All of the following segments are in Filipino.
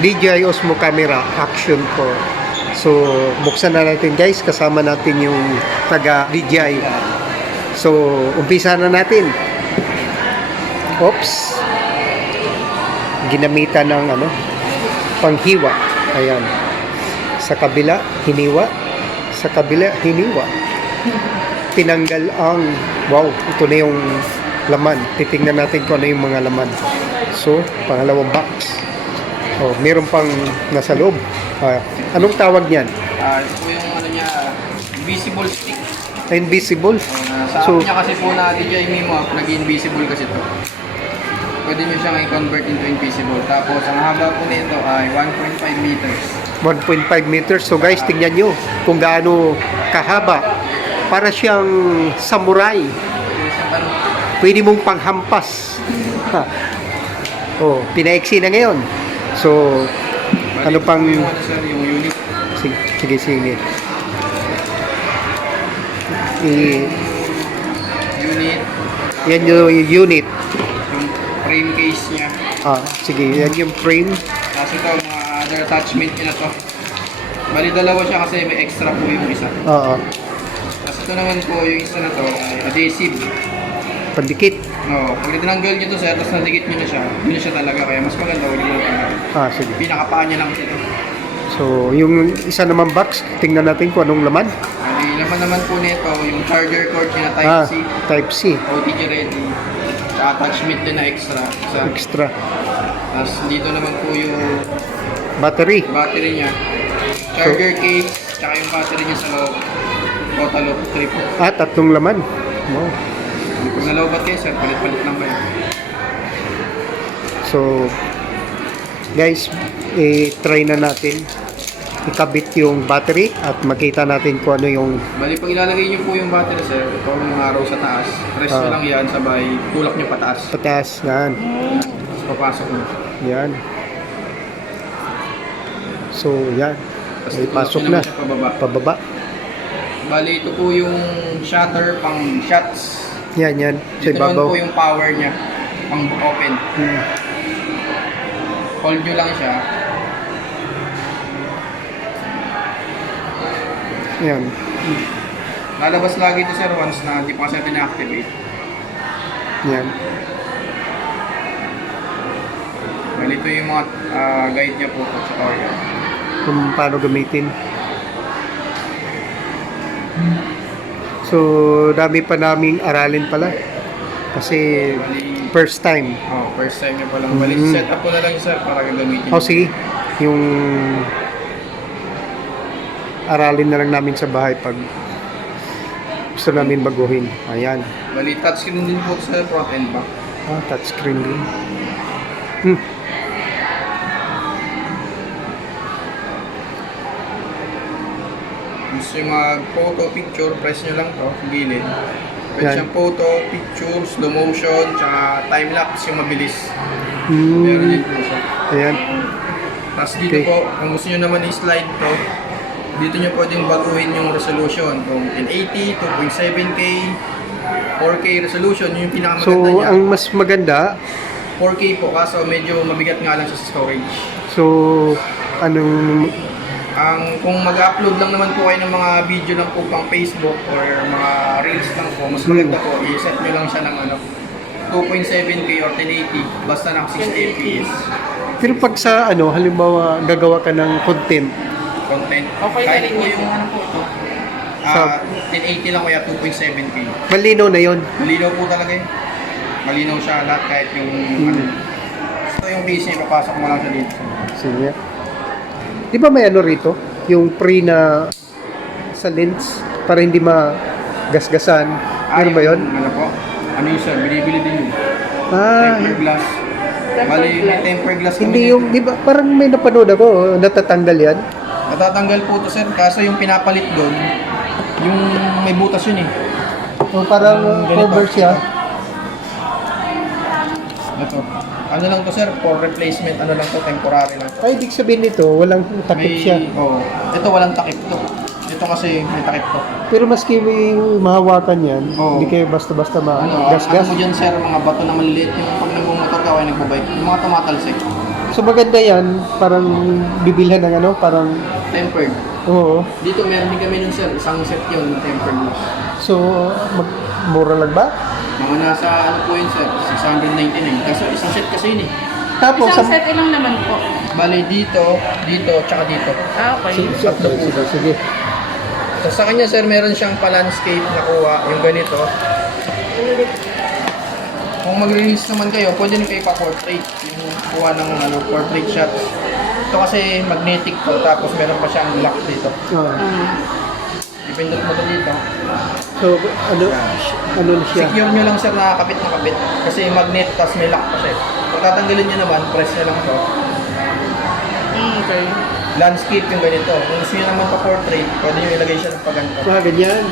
DJI Osmo Camera Action 4. So, buksan na natin guys, kasama natin yung taga DJI. So, umpisa na natin. Oops. Ginamitan ng panghiwa. Ayan. Sa kabila, hiniwa. Sa kabila, hiniwa. Tinanggal ang, wow, ito na yung laman. Titingnan natin kung ano yung mga laman. So, pangalawang box. Oh, meron pang nasa loob. Anong tawag niyan? Ito yung niya, invisible stick. Invisible? Sa app niya kasi po na DJI Mimo, nag-invisible kasi ito. Pwede nyo siyang i-convert into invisible. Tapos, ang haba po nito ay 1.5 meters. 1.5 meters. So guys, tingnan nyo kung gaano kahaba. Para siyang samurai. Pwede mong panghampas. Oh, pinaiksi na ngayon. So, ano pang... Yung unit. Sige, sige. Unit. Yan yung unit. Yung frame case niya. Sige, yan yung frame. Tapos ito, mga other attachment niya na to. Bali, dalawa siya kasi may extra po yung isa. Oo. Tapos ito naman po, yung isa na to, ay adhesive. Pandikit. No, pag tinanggal nyo to sir, tapos nadikit nyo na siya, doon na siya talaga. Kaya mas maganda huwag nyo lang. Sige. Pinakapaan niya lang ito. So, yung isa naman box, tingnan natin kung anong laman. Bali, laman naman po nito, yung charger cord niya na Type-C. Type-C. OTG ready. Sa attachment din na extra. Extra. Tapos dito naman po yung Battery. battery niya. Charger case, tsaka yung battery niya sa loob. Total of 3 po. Tatlong laman. Wow. Kung nalobat kayo sir, palit-palit lang ba yun? So, guys, try na natin ikabit yung battery at makita natin kung ano yung... Bali, pag ilalagay niyo po yung battery sir, ito yung araw sa taas. Press nyo lang yan, sabay tulak nyo pataas. Pataas, yan. Tapos papasok nyo. Yan. So, yan. Tapos May tulak pasok nyo na. naman siya pababa. Pababa. Bali, ito po yung shutter pang shots. Yan. Sa Dito naman ibabaw. po yung power niya, pang open. Hold nyo lang siya. Yan. Lalabas lagi ito sir once na hindi pa siya pina-activate. Yan. Bali, ito yung mga guide niya po, tutorial. Kung paano gamitin. So, dami pa naming aralin pala. Kasi, Bali, first time. first time niya pa lang. Bali, set up ko na lang sir para gagamitin. Sige. Yung aralin na lang namin sa bahay pag gusto namin baguhin. Ayan. Bali, touchscreen din po sa front and back. Touchscreen din. Gusto yung mag-photo, picture, press nyo lang to, gilid. Pwede Yan. siyang photo, picture, slow motion, tsaka time-lapse yung mabilis. Hmm. Meron din po siya. Ayan. Tapos dito Okay. po, kung gusto nyo naman i-slide to, dito nyo pwedeng baguhin yung resolution. Kung 1080, 2.7K, 4K resolution, yun yung pinakamaganda So, niya. ang mas maganda, 4K po, kaso medyo mabigat nga lang siya sa storage. so, anong, Kung mag-upload lang naman po kayo ng mga video lang po pang Facebook or mga reels lang po, mas maganda po, i-set nyo lang siya ng 2.7K or 1080, basta ng 60 FPS pero pag sa, halimbawa, gagawa ka ng content, content. Okay, kahit po yung po ito. Sa- 1080 lang kaya 2.7K. malinaw na yon. Malinaw po talaga yun. Malinaw siya lahat kahit yung Ito yung case niya, ipapasok mo lang siya dito. Sige. Di ba may rito? Yung pre na sa lens para hindi magasgasan. Meron ba yun? Ano po? Ano yun sir? Binibili din yun. Tempered glass. Bali, may tempered glass kami Hindi dito. yung, di ba, parang may napanood ako, natatanggal yan. Natatanggal po to sir, kaso yung pinapalit doon, yung may butas yun eh. O parang Ganito. cover siya. Ito. Ano lang to sir, for replacement, ano lang to, temporary lang. Ay, ibig sabihin nito, walang takip siya. Oo. Ito walang takip to. Ito kasi may takip to. Pero maski may mahawakan yan, Oo. hindi kayo basta-basta Ano magasgas. mo dyan sir, mga bato na maliliit, yung pag nagmumotor ka o ay nagbabike, yung mga tumatalsik. So maganda yan, parang bibilhan ng ano, parang, Tempered. oo. Dito meron din kami nun sir, isang set yun, tempered glass. So, mura lang ba? Mga nasa ano po yun sir, 699. Kaso isang set kasi yun eh. Tapos, Isang set ilang naman po. Bali dito, tsaka dito. Ah, okay. sige. So sa kanya sir, meron siyang pa-landscape na kuha, yung ganito. Kung mag-release naman kayo, pwede nyo kayo pa-portrait. Yung kuha ng portrait shots. Ito kasi magnetic to, tapos meron pa siyang lock dito. Ah. Dependent mo to dito. So, ano na siya? Secure nyo lang sir na kapit na kapit. Kasi magnet, tapos may lock pa siya. Kung tatanggalin nyo naman, press nyo lang to. Okay. Landscape yung ganito. Kung gusto nyo naman pa-portrait, pwede nyo ilagay siya ng paganto. Ganyan.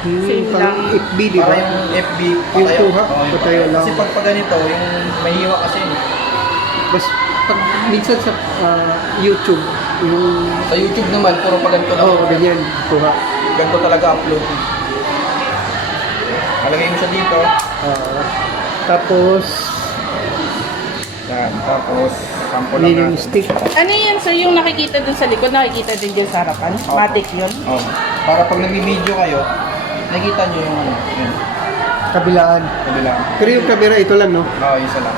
Same Parang lang. FB, di ba? Para yung FB, Yung patayo. tuha, Oo, yung patayo lang. Kasi pag ganito, yung may hiwa kasi yun. Bas, pag minsan sa YouTube, yung, Sa YouTube naman, puro pa ganito lang. ganyan, tuha. Ganito talaga upload. Alagay mo siya dito. Tapos, Yan, tapos, sample lang yun yung natin. stick. Ano yan? So yung nakikita dun sa likod, nakikita din dyan sa harapan? Opo. Matic yun? Oh. Para pag nag-video kayo, nakita nyo yung ano, yun, Kabilaan. kabila. Pero yung camera, ito lang, no? Oo, isa lang.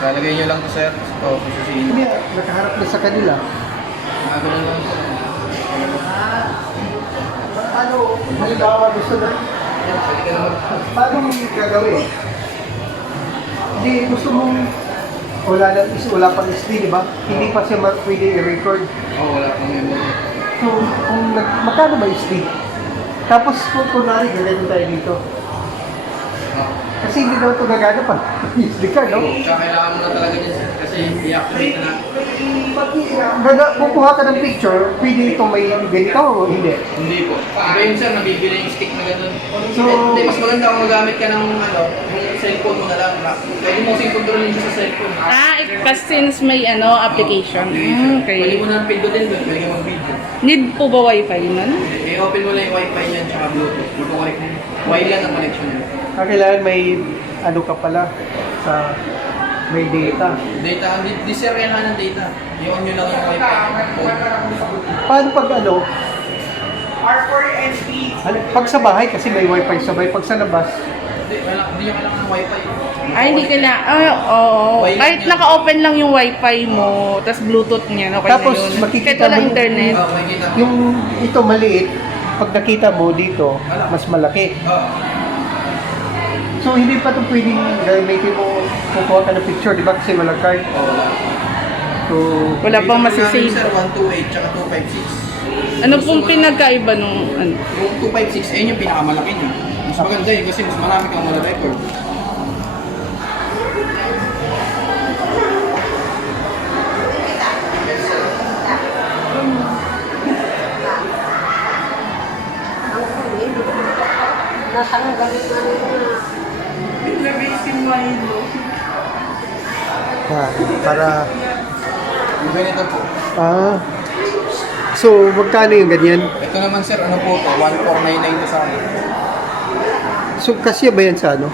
Lalagay nyo lang to sir. Ito, sususihin. Hindi, nakaharap na sa kanila. Ganun lang. Ano, halimbawa gusto na, Yan, pwede ka naman. paano mo gagawin? Hindi, gusto mong, wala pang SD, di ba? Hindi pa siya pwede i-record. Oo, wala pang memory. So, kung magkano ba SD? Tapos, kung kunwari, ganito tayo dito. Oo. Kasi hindi daw ito gagana pa. SD card, no? Tsaka kailangan mo na talaga dyan sir. Kasi i-activate na. Kukuha ka ng picture, pwede ito may ganito o hindi? Hindi po. Iba yun sir, nabibili yung stick na gano'n. So, Hindi, mas maganda kung magamit ka ng yung cellphone mo na lang. Pwede mo kasi controlin siya sa cellphone. Kasi since may application. Pwede Okay. mo na pindutin doon, pwede ka mag-video. Need po ba wifi nun? I-open mo lang yung wifi niyan tsaka bluetooth. Mag-connect mo. Wilan ang connection niya. kailangan may ano ka pala sa may data. Data, di sir yan nga ng data. I-on nyo lang yung wifi. Paano pag ano, pag sa bahay kasi may wifi sabay, pag sa labas, Hindi nyo kailangan ng wifi. Hindi kailangan. Oo. Wifi Kahit niya. naka-open lang yung wifi mo, tapos bluetooth niya, okay Tapos, na yun. makikita Kahit wala mo- internet. Oo, makikita mo. yung ito maliit, pag nakita mo dito, mas malaki. Oo. So hindi pa ito pwedeng gamitin mo, kukuha ka ng picture, di ba? Kasi walang card. Oo, wala. So, Wala pang Dito namin, masisave. Sir, 128 tsaka 256. Ano pong pinagkaiba nung ano? Yung 256, ayun yung pinakamalaki niya. Mas maganda yun kasi mas marami kang record. para, Yung ganito po. so magkano yung ganyan? Ito naman sir, ano po to? 1499 to sa akin. So kasi ba yan sa ano?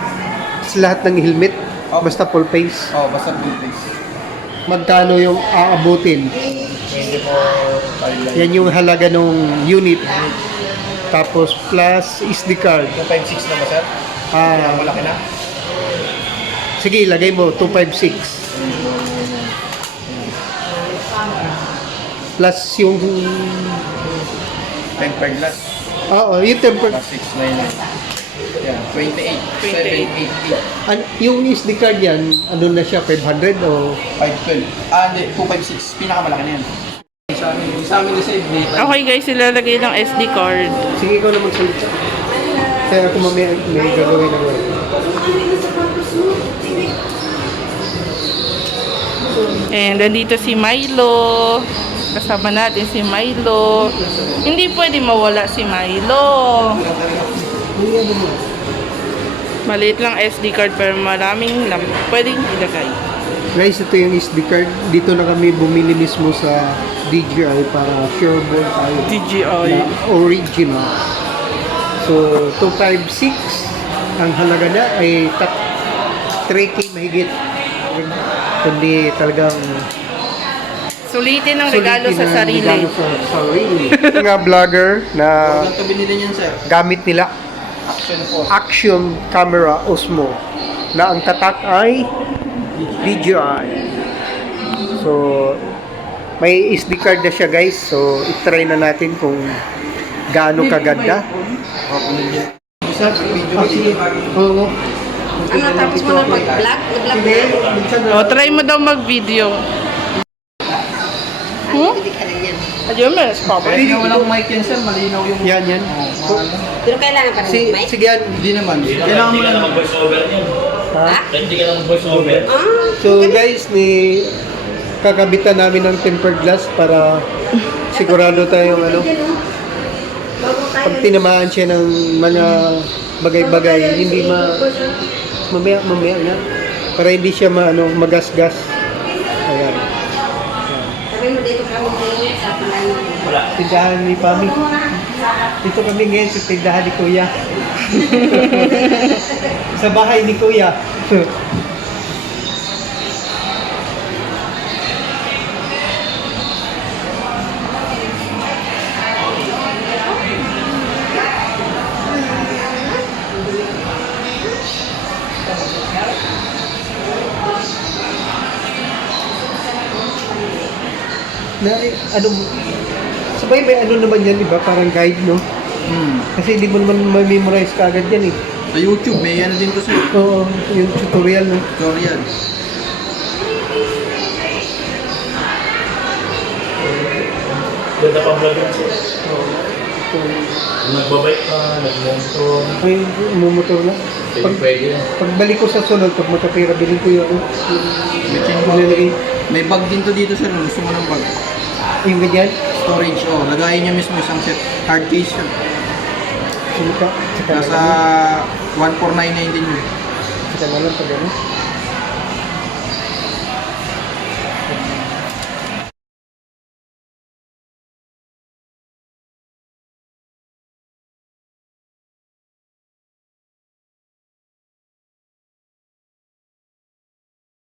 Sa lahat ng helmet? Oh. Basta full face? Oh, basta blue face. Magkano yung aabutin? 24 timeline. Yan yung halaga ng unit. Tapos plus SD card. 256 na ba sir? Ah, Malaki na? sige, ilagay mo 256. Plus yung Tempered glass. yung temper Plus 699. Yan, 28. 788. yung SD card yan, ano na siya 500 o 512. Hindi, 256. Pinakamalaki na yan. Sa amin kasi, Okay guys, ilalagay ng SD card. sige ikaw na magsalita. Kaya ako mamaya may gagawin na wala. And nandito si Milo. Kasama natin si Milo. Hindi pwede mawala si Milo. Maliit lang SD card pero maraming pwedeng ilagay. Guys, ito yung SD card. Dito na kami bumili mismo sa DJI para sureball tayo. DJI. Na original. So, 256 ang halaga na ay 3K mahigit. kundi talagang Sulitin ang regalo sulitin sa ang sarili. regalo sa sarili. Mga vlogger na Huwag lang ito binili niyan, sir. gamit nila Action po. Action Camera Osmo na ang tatak ay DJI. So, may SD card na siya guys. So, itry na natin kung gaano kaganda. Sir, video Oo. Ano, tapos mo na mag-vlog? Nag-vlog mo? O, try mo daw mag-video. Hindi ka na yan. Ayun, mas papa. Malinaw walang mic yan, sir. Malinaw yung... Yan, yan. Pero kailangan pa rin may? Sige yan. Hindi naman. Kailangan mo lang. voice over niyan. Ha? Hindi ka lang voice over. Ah, So guys, kakabitan namin ng tempered glass para sigurado tayong bago tayo. pag tinamaan siya ng mga bagay-bagay, hindi mamaya nga para hindi siya magasgas. Ayan. Sabi mo dito kami din sa palayan. Tindahan ni Pami. Dito kami ngayon sa tindahan ni Kuya. Sa bahay ni Kuya. Na, sabay may naman yan, di ba? Parang guide, no? Kasi hindi mo naman ma-memorize ka agad yan, eh. Sa YouTube, may ano din to, sir. Oo, yung tutorial, no? Tutorial. Ganda pa vlog yan siya. Nagbabike ka, nagmotor. Ay, umumotor na. Pwede yan. Pagbalik ko sa sunod, pag makapira, bilhin ko yung malalagay. May bag din to dito, sir. Gusto mo ng bag. Yung ganyan. Storage, oh. Lagayin niya mismo isang set. Hard case yun. Sika. Nasa 1499 din yun. Sika na lang pag ano.